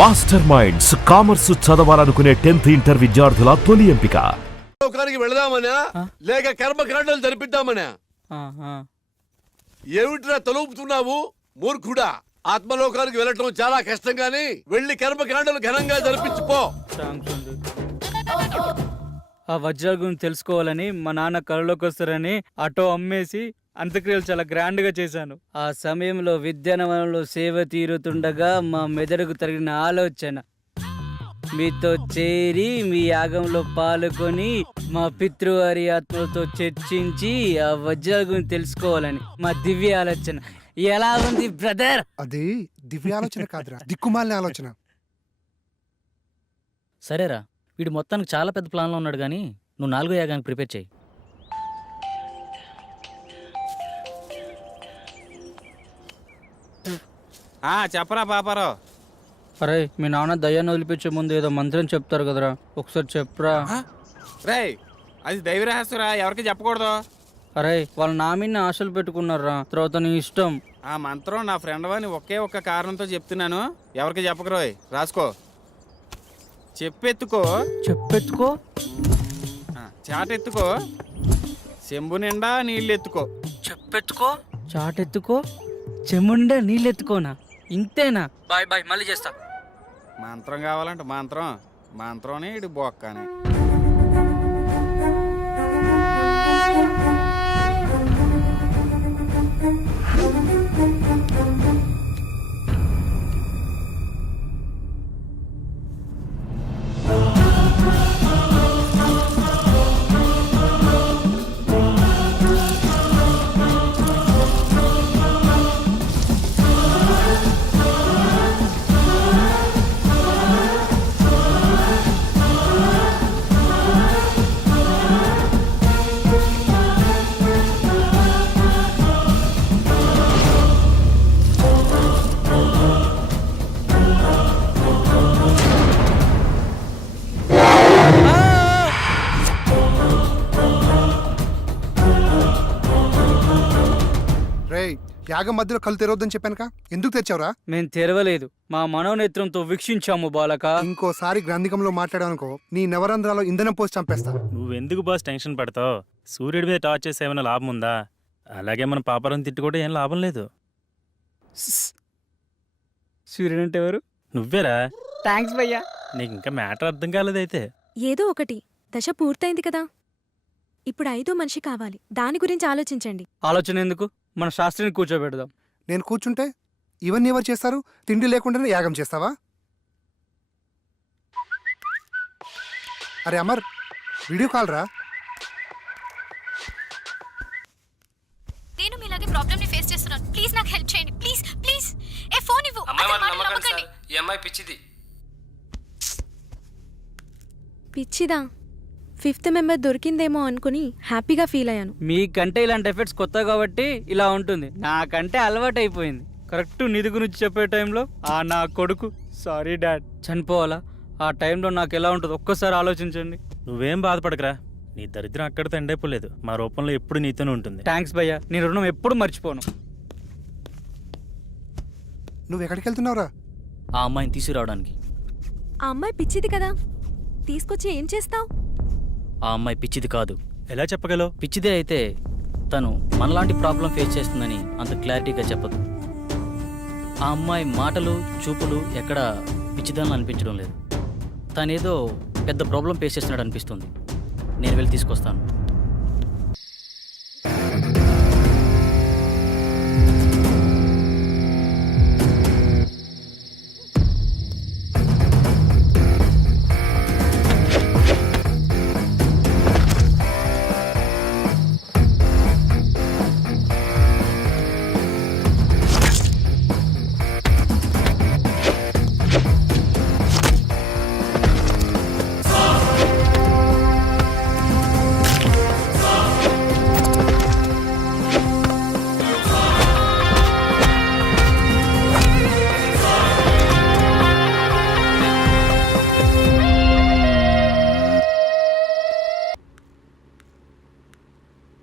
Master minds commerce చదవాలనుకునే 10th inter విద్యార్థుల తొలి ఎంపిక. లోకానికి వెళదామనా లేక కర్మకాండలు జరిపిద్దామనా? ఏమిట్రా తలుపుతున్నావు మూర్ఖుడా? ఆత్మలోకానికి వెళ్ళటం చాలా కష్టం గాని వెళ్ళి కర్మకాండలు ఘనంగా జరిపించుకో. ఆ వజ్రాల గురించి తెలుసుకోవాలని మా నాన్న కళలోకి వస్తారని ఆటో అమ్మేసి అంత్యక్రియలు చాలా గ్రాండ్ గా చేశాను. ఆ సమయంలో విద్యానవనంలో సేవ తీరుతుండగా మా మెదడుకు తగిన ఆలోచన మీతో చేరి మీ యాగంలో పాల్గొని మా పితృవారి ఆత్మలతో చర్చించి ఆ వజ్రాల గురించి తెలుసుకోవాలని మా దివ్య ఆలోచన. ఎలా ఉంది బ్రదర్? అది దివ్య ఆలోచన కాదురా, దిక్కుమాలిన ఆలోచన. సరేరా, వీడు మొత్తానికి చాలా పెద్ద ప్లాన్లో ఉన్నాడు, కానీ నువ్వు 4వ యాగానికి ప్రిపేర్ చేయి. చెప్పరా పాపారావు. అరే, మీ నాన్న దయ్యాన్ని వదిలిపించే ముందు ఏదో మంత్రం చెప్తారు కదరా, ఒకసారి చెప్పరా. రేయ్, అది దైవ రహస్యరా, ఎవరికి చెప్పకూడదు. అరే, వాళ్ళు నా మీద ఆశలు పెట్టుకున్నారా, తర్వాత నీ ఇష్టం. ఆ మంత్రం నా ఫ్రెండ్ అని ఒకే ఒక్క కారణంతో చెప్తున్నాను, ఎవరికి చెప్పకరోయ్. రాసుకో. చెప్పెత్తుకో, చెప్పెత్తుకో, చాటెత్తుకో, చెంబు నిండా నీళ్ళెత్తుకో. చెప్పెత్తుకో, చాటెత్తుకో, చెముండా నీళ్ళెత్తుకోనా? ఇంతేనా? బాయ్ బాయ్, మళ్ళీ చేస్తా. మంత్రం కావాలంటే మంత్రం ఇటు బొక్కనే. రేయ్, యాగం మధ్యలో కళ్ళు తెరవద్దని చెప్పానుక, ఎందుకు తెచ్చావురా? మేము తెరవలేదు, మా మనోనేత్రంతో వీక్షించాము బాలక. ఇంకోసారి గ్రంథికంలో మాట్లాడానుకో నీ నవరంధ్రాలో ఇంధనం పోసి చంపేస్తా. నువ్వెందుకు బాస్ టెన్షన్ పడతావు? సూర్యుడి మీద టార్చ్ చేస్తే ఏమైనా లాభం ఉందా? అలాగే మన పాపరం తిట్టుకుంటే ఏం లాభం లేదు. సూర్యుడు అంటే ఎవరు? నువ్వేరా. థ్యాంక్స్ భయ్యా. నీకు ఇంకా మ్యాటర్ అర్థం కాలేదైతే. ఏదో ఒకటి, దశ పూర్తయింది కదా, ఇప్పుడు 5వ మనిషి కావాలి, దాని గురించి ఆలోచించండి. ఆలోచన ఎందుకు, మన శాస్త్రిని కూర్చోబెడదాం. నేను కూర్చుంటే ఇవన్నీ ఎవరు చేస్తారు? తిండి లేకుండానే యాగం చేస్తావా? అరే అమర్, వీడియో కాల్ రా. నేను మీలాగే ప్రాబ్లమ్ ని ఫేస్ చేస్తున్నాను, ప్లీజ్ నాకు హెల్ప్ చేయండి, ప్లీజ్ ప్లీజ్. ఏ ఫోన్ ఇవ్వు. ఈ అమ్మాయి పిచ్చిది. పిచ్చిదా? 5th మెంబర్ దొరికిందేమో అనుకుని హ్యాపీగా ఫీల్ అయ్యాను. మీకంటే ఇలాంటి ఎఫెక్ట్స్ కొత్త కాబట్టి ఇలా ఉంటుంది, నాకంటే అలవాటు అయిపోయింది. కరెక్ట్ నిధి గురించి చెప్పే టైంలో నా కొడుకు, సారీ డాడ్, చనిపోవాలా? ఆ టైంలో నాకు ఎలా ఉంటుంది ఒక్కసారి ఆలోచించండి. నువ్వేం బాధపడకరా, నీ దరిద్రం అక్కడితో ఎండైపోలేదు. మా రూపంలో ఎప్పుడు నీతోనే ఉంటుంది. థ్యాంక్స్ భయ్యా, నీ రుణం ఎప్పుడు మర్చిపోను. నువ్వు ఎక్కడికి వెళ్తున్నావురా? ఆ అమ్మాయిని తీసుకురావడానికి. ఆ అమ్మాయి పిచ్చిది కదా, తీసుకొచ్చి ఏం చేస్తావు? ఆ అమ్మాయి పిచ్చిది కాదు. ఎలా చెప్పగలవు? పిచ్చిదే అయితే తను మనలాంటి ప్రాబ్లం ఫేస్ చేస్తుందని అంత క్లారిటీగా చెప్పదు. ఆ అమ్మాయి మాటలు, చూపులు ఎక్కడ పిచ్చిదాన్ని అనిపించడం లేదు. తనేదో పెద్ద ప్రాబ్లం ఫేస్ చేస్తున్నాడు అనిపిస్తుంది. నేను వెళ్ళి తీసుకొస్తాను.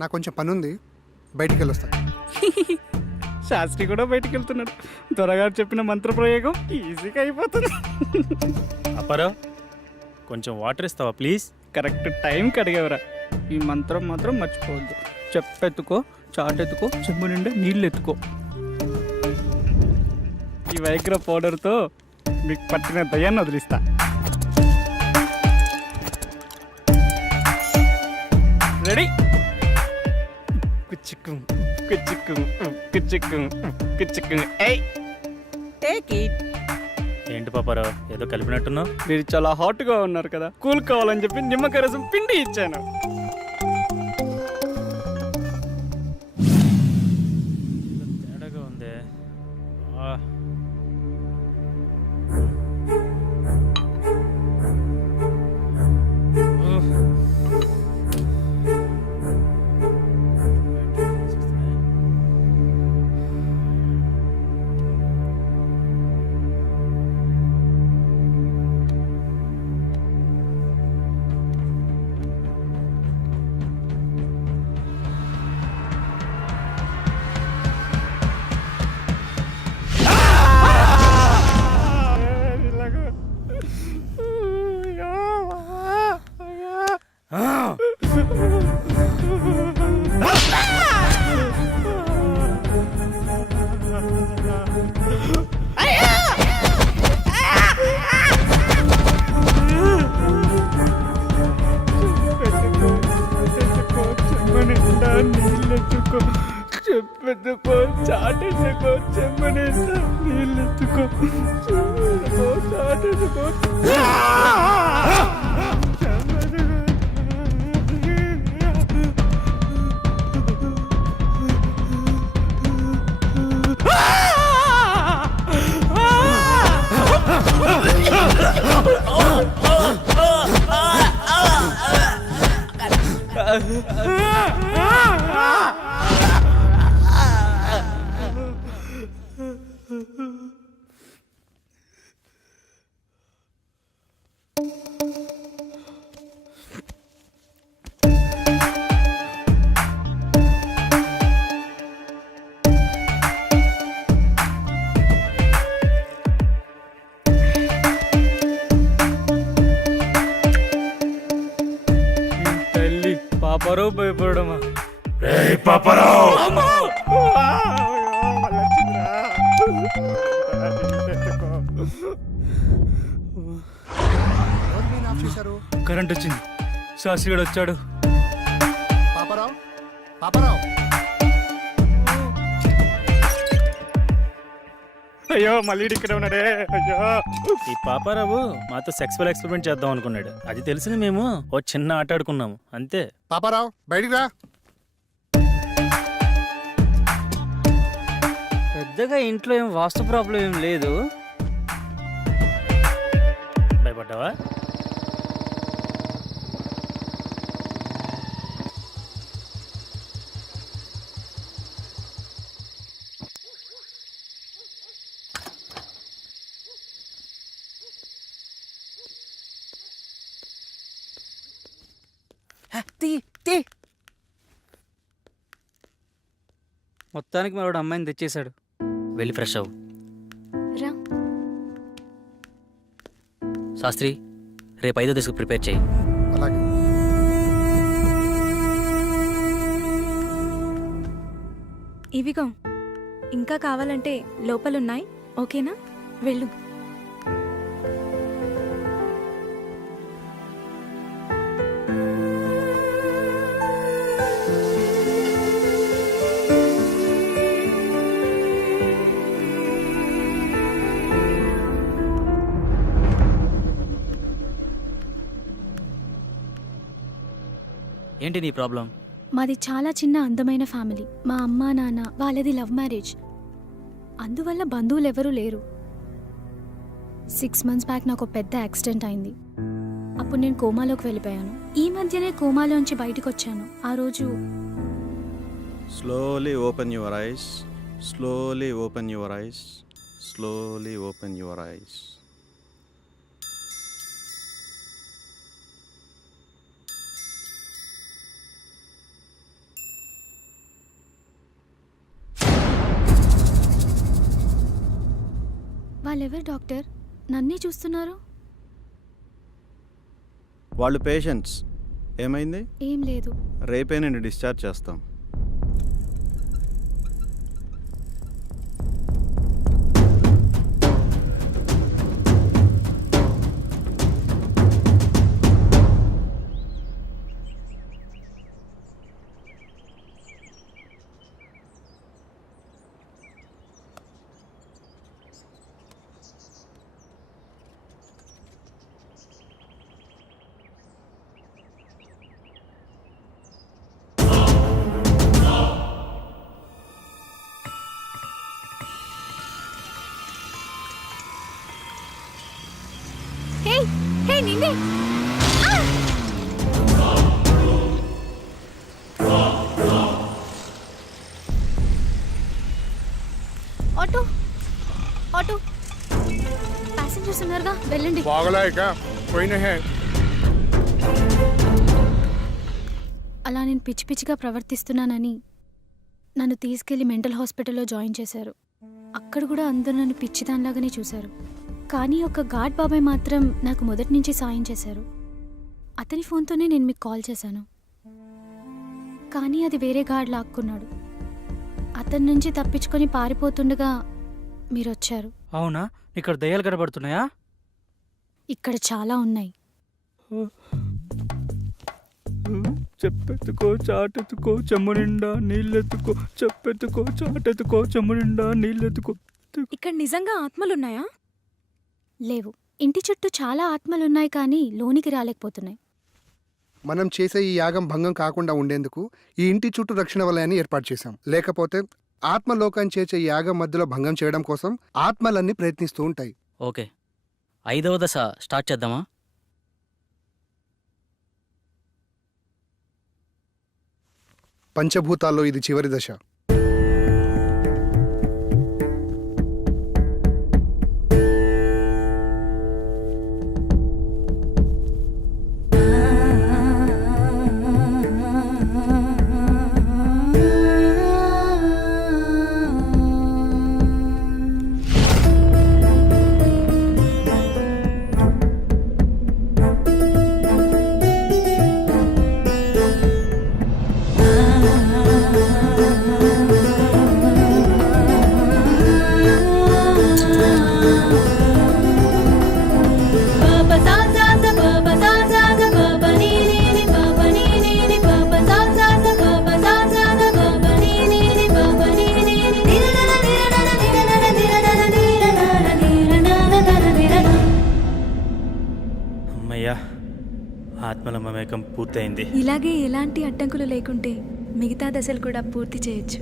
నాకు కొంచెం పని ఉంది, బయటికి వెళ్ళొస్తా. శాస్త్రి కూడా బయటికి వెళ్తున్నాడు. త్వరగా చెప్పిన మంత్రప్రయోగం ఈజీగా అయిపోతుంది. అప్పారావు కొంచెం వాటర్ ఇస్తావా ప్లీజ్? కరెక్ట్ టైంకి అడిగేవరా. ఈ మంత్రం మాత్రం మర్చిపోవద్దు. చెప్పెత్తుకో, చాటెత్తుకో, చెంబు నిండా నీళ్ళు ఎత్తుకో. ఈ వైగ్ర పౌడర్తో మీకు పట్టిన దయ్యాన్ని వదిలిస్తా. రెడీ? కుచ్చిక్కు కుచ్చిక్కు కుచ్చిక్కు కుచ్చిక్కు. ఏయ్ టేక్ ఇట్. ఏంటి పాపారావు ఏదో కలిపినట్టున్నావు? మీరు చాలా హాట్గా ఉన్నారు కదా, కూల్ కావాలని చెప్పి నిమ్మకాయ రసం పిండి ఇచ్చాను. తేడాగా ఉందే. చెప్పెత్తుకో, చాటెత్తుకో, చెంబు నిండా నీళ్ళెత్తుకో, చాటెత్తుకో. తల్లి పాపరో భయపడమా? ఎవరు మెయిన్ ఆఫ్ చేశారు? కరెంట్ వచ్చింది. శాస్త్రి గడు వచ్చాడు. పాపారావు, పాపారావు, అయ్యో మళ్ళీ ఇక్కడ ఉన్నాడే. అయ్యో ఈ పాపారావు మాతో సెక్సువల్ ఎక్స్పెరిమెంట్ చేద్దాం అనుకున్నాడు. అది తెలిసిన మేము ఓ చిన్న ఆట ఆడుకున్నాము అంతే. పాపారావు బయటికి రా. పెద్దగా ఇంట్లో ఏం వాస్తు ప్రాబ్లం ఏం లేదు. భయపడ్డావా? మొత్తానికి మరొకడు అమ్మాయిని తెచ్చేశాడు. వెళ్ళి ఫ్రెష్ అవ్వు. రా. శాస్త్రి రేపు 5వ దశకు ప్రిపేర్ చేయి. అలాగే. ఇవిగో ఇంకా కావాలంటే లోపలున్నాయి. ఓకేనా? వెళ్ళు. ఏంటి నీ ప్రాబ్లం? మాది చాలా చిన్న అందమైన ఫ్యామిలీ. మా అమ్మ నాన్న వాళ్ళది లవ్ మ్యారేజ్. అందువల్ల బంధువులు ఎవరూ లేరు. 6 months బ్యాక్ నాకు పెద్ద యాక్సిడెంట్ అయింది. అప్పుడు నేను కోమాలోకి వెళ్ళిపోయాను. ఈ మధ్యనే కోమాలోంచి బయటకు వచ్చాను. ఆ రోజు Slowly open your eyes. Slowly open your eyes. Slowly open your eyes. వాళ్ళెవరు డాక్టర్? నన్నే చూస్తున్నారు. వాళ్ళు పేషెంట్స్. ఏమైంది? ఏం లేదు. రేపే నేను డిశ్చార్జ్ చేస్తాం. హే హే నిన్నే. ఆటో ఆటో ప్యాసింజర్స్ ఉన్నారుగా, వెళ్ళండి. అలా నేను పిచ్చి పిచ్చిగా ప్రవర్తిస్తున్నానని నన్ను తీసుకెళ్లి మెంటల్ హాస్పిటల్లో జాయిన్ చేశారు. అక్కడ కూడా అందరూ నన్ను పిచ్చిదానిలాగానే చూశారు. కానీ ఒక గాడ్ బాబాయ్ మాత్రం నాకు మొదటి నుంచి సాయం చేశారు. అతని ఫోన్తోనే నేను మీకు కాల్ చేశాను. కానీ అది వేరే గాడ్ లాక్కున్నాడు. అతని నుంచి తప్పించుకొని పారిపోతుండగా మీరు వచ్చారు. అవునా? ఇక్కడ దయ్యాలు కనబడుతున్నాయా? ఇక్కడ చాలా ఉన్నాయి. చెప్పెత్తుకో చాటెత్తుకో చెమ్ము నిండా నీళ్ళెత్తుకో, చెప్పెత్తుకో చాటెత్తుకో చెమ్ము నిండా నీళ్ళెత్తుకో. ఇక్కడ నిజంగా ఆత్మలున్నాయా? లేవు. ఇంటి చుట్టూ చాలా ఆత్మలున్నాయి, కానీ లోనికి రాలేకపోతున్నాయి. మనం చేసే ఈ యాగం భంగం కాకుండా ఉండేందుకు ఈ ఇంటి చుట్టూ రక్షణ వలయాన్ని ఏర్పాటు చేశాం. లేకపోతే ఆత్మలోకాన్ని చేసే ఈ యాగం మధ్యలో భంగం చేయడం కోసం ఆత్మలన్నీ ప్రయత్నిస్తూ ఉంటాయి. ఓకే, 5వ దశ స్టార్ట్ చేద్దామా? పంచభూతాల్లో ఇది చివరి దశ. అమ్మయ్యా, ఆత్మల మమేకం పూర్తయింది. ఇలాగే ఎలాంటి అడ్డంకులు లేకుంటే మిగతా దశలు కూడా పూర్తి చేయొచ్చు.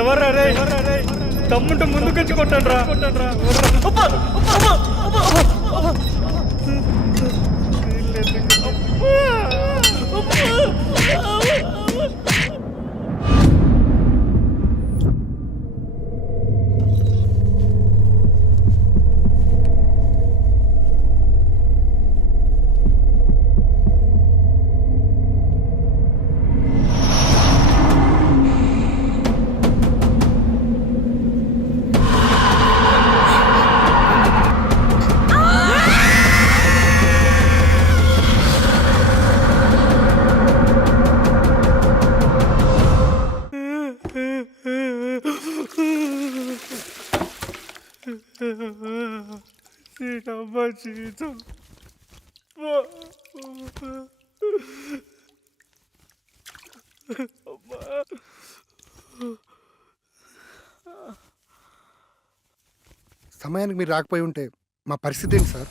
ఎవర్రా రే? తమ్ముంటే ముందుకొచ్చి కొట్టండి రా. దీనమ్మ జీవితం. సమయానికి మీరు రాకపోయి ఉంటే మా పరిస్థితి ఏంటి సార్?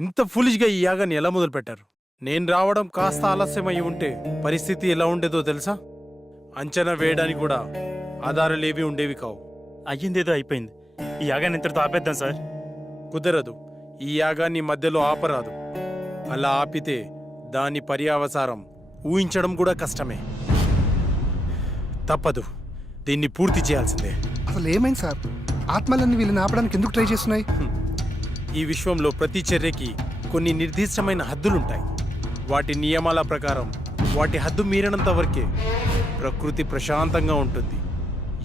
ఇంత ఫులిష్గా ఈ యాగాన్ని ఎలా మొదలు పెట్టారు? నేను రావడం కాస్త ఆలస్యమై ఉంటే పరిస్థితి ఎలా ఉండేదో తెలుసా? అంచనా వేయడానికి కూడా ఆధారాలేవి ఉండేవి కావు. అయ్యిందేదో అయిపోయింది. ఈ యాగాన్ని ఇంతటితో ఆపేద్దాం సార్. కుదరదు. ఈ యాగాన్ని మధ్యలో ఆపరాదు. అలా ఆపితే దాని పర్యావసారం ఊహించడం కూడా కష్టమే. తప్పదు, దీన్ని పూర్తి చేయాల్సిందే. అసలు ఏమైంది సార్? ఆత్మలన్నీ వీళ్ళని ఆపడానికి ఎందుకు ట్రై చేస్తున్నాయి? ఈ విశ్వంలో ప్రతి చర్యకి కొన్ని నిర్దిష్టమైన హద్దులుంటాయి. వాటి నియమాల ప్రకారం వాటి హద్దు మీరినంత వరకే ప్రకృతి ప్రశాంతంగా ఉంటుంది.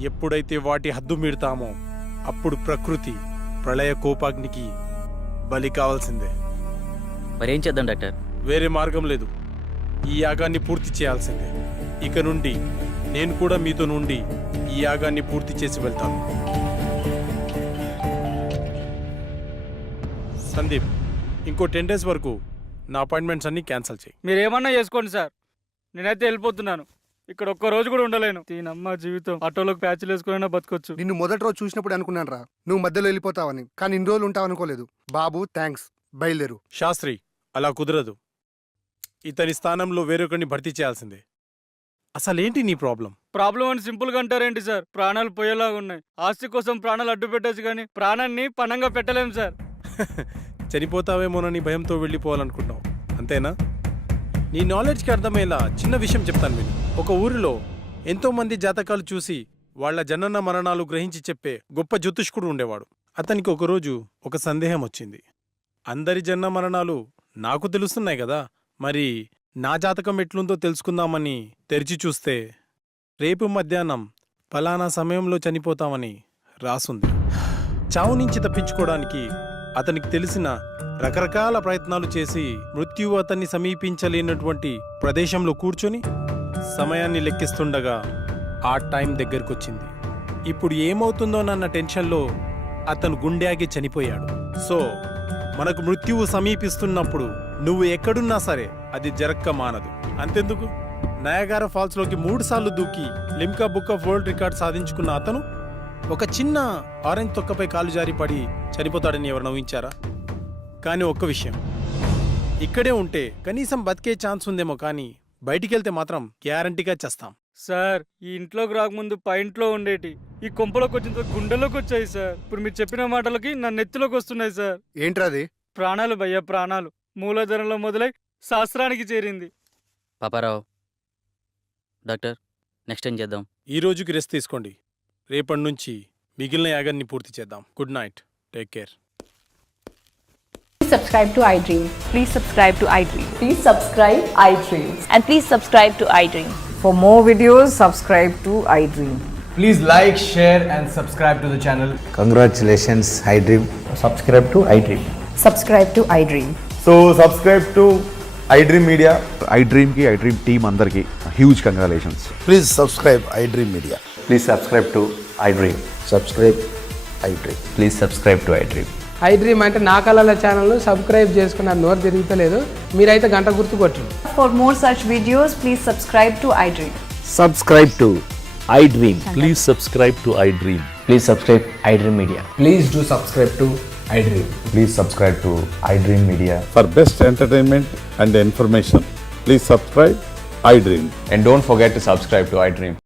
ఎప్పుడైతే వాటి హద్దు మీరుతామో అప్పుడు ప్రకృతి ప్రళయ కోపాగ్నికి బలి కావాల్సిందే. మరేం చేద్దాం డాక్టర్? వేరే మార్గం లేదు. ఈ యాగాన్ని పూర్తి చేయాల్సిందే. ఇక నుండి నేను కూడా మీతో నుండి ఈ యాగాన్ని పూర్తి చేసి వెళ్తాను. సందీప్, ఇంకో 10 days వరకు నా అపాయింట్మెంట్స్ అన్ని క్యాన్సిల్ చేయి. మీరేమన్నా చేసుకోండి సార్, నేనైతే వెళ్ళిపోతున్నాను. ఇక్కడ ఒక్క రోజు కూడా ఉండలేను. దీనమ్మ జీవితం. ఆటోలోకి ప్యాచ్లు వేసుకున్నా బతకొచ్చు. నిన్ను మొదటి రోజు చూసినప్పుడు అనుకున్నాను రా నువ్వు మధ్యలో వెళ్ళిపోతావని, కానీ ఇన్ని రోజులు ఉంటావు అనుకోలేదు. బాబు థ్యాంక్స్, బయలుదేరు. శాస్త్రి, అలా కుదరదు. ఇతని స్థానంలో వేరొకరిని భర్తీ చేయాల్సిందే. అసలేంటి నీ ప్రాబ్లం? ప్రాబ్లం అని సింపుల్ గా అంటారేంటి సార్? ప్రాణాలు పోయేలాగా ఉన్నాయి. ఆస్తి కోసం ప్రాణాలు అడ్డు పెట్టచ్చు కానీ ప్రాణాన్ని పణంగా పెట్టలేం సార్. చనిపోతావేమోనని భయంతో వెళ్ళిపోవాలనుకుంటావు, అంతేనా? నీ నాలెడ్జ్కి అర్థమయ్యేలా చిన్న విషయం చెప్తాను విను. ఒక ఊరిలో ఎంతోమంది జాతకాలు చూసి వాళ్ల జనన మరణాలు గ్రహించి చెప్పే గొప్ప జ్యోతిష్కుడు ఉండేవాడు. అతనికి ఒకరోజు ఒక సందేహం వచ్చింది. అందరి జనన మరణాలు నాకు తెలుస్తున్నాయి కదా, మరి నా జాతకం ఎట్లుందో తెలుసుకుందామని తెరిచి చూస్తే రేపు మధ్యాహ్నం ఫలానా సమయంలో చనిపోతామని రాసుంది. చావు నుంచి తప్పించుకోవడానికి అతనికి తెలిసిన రకరకాల ప్రయత్నాలు చేసి మృత్యువు అతన్ని సమీపించలేనటువంటి ప్రదేశంలో కూర్చొని సమయాన్ని లెక్కిస్తుండగా ఆ టైం దగ్గరకొచ్చింది. ఇప్పుడు ఏమవుతుందోనన్న టెన్షన్లో అతను గుండె ఆగి చనిపోయాడు. సో మనకు మృత్యువు సమీపిస్తున్నప్పుడు నువ్వు ఎక్కడున్నా సరే అది జరక్క మానదు. అంతెందుకు, నయాగారా ఫాల్స్లోకి 3 సార్లు దూకి Limca book of world record సాధించుకున్న అతను ఒక చిన్న ఆరెంజ్ తొక్కపై కాలు జారి పడి చనిపోతాడని ఎవరు నవ్వించారా? కానీ ఒక్క విషయం, ఇక్కడే ఉంటే కనీసం బతికే ఛాన్స్ ఉందేమో, కానీ బయటికెళ్తే మాత్రం గ్యారంటీగా చేస్తాం. సార్, ఈ ఇంట్లోకి రాకముందు పైంట్లో ఉండేటి ఈ కొంపలోకి వచ్చిన తర్వాత గుండెలోకి వచ్చాయి సార్. ఇప్పుడు మీరు చెప్పిన మాటలకి నా నెత్తిలోకి వస్తున్నాయి సార్. ఏంట్రాది? ప్రాణాలు భయ్య, ప్రాణాలు. మూలధనంలో మొదలై శాస్త్రానికి చేరింది. పాపారావు, డాక్టర్ నెక్స్ట్ ఏం చేద్దాం? ఈ రోజుకి రెస్ట్ తీసుకోండి. రేపటి నుంచి మిగిలిన యాగాన్ని పూర్తి చేద్దాం. Good night, take care. Subscribe to iDream. Please subscribe to iDream. Please subscribe iDream. And please subscribe to iDream. For more videos, subscribe to iDream. Please like, share and subscribe to the channel. Congratulations, iDream. Subscribe to iDream. Subscribe to iDream. So subscribe to iDream Media. iDream ki iDream team andarki huge congratulations. Please subscribe iDream Media. Please subscribe to iDream. Subscribe iDream. Please subscribe to iDream. iDream అంటే నా కళల channel subscribe చేసుకున్న నోరు తిరుగుతలేదు. మీరైతే గంట గుర్తు కొట్టండి. For more such videos, please subscribe to iDream. Subscribe to iDream. Please subscribe to iDream. Please subscribe iDream Media. Please do subscribe to iDream. Please subscribe to iDream Media. For best entertainment and information, please subscribe iDream. And don't forget to subscribe to iDream.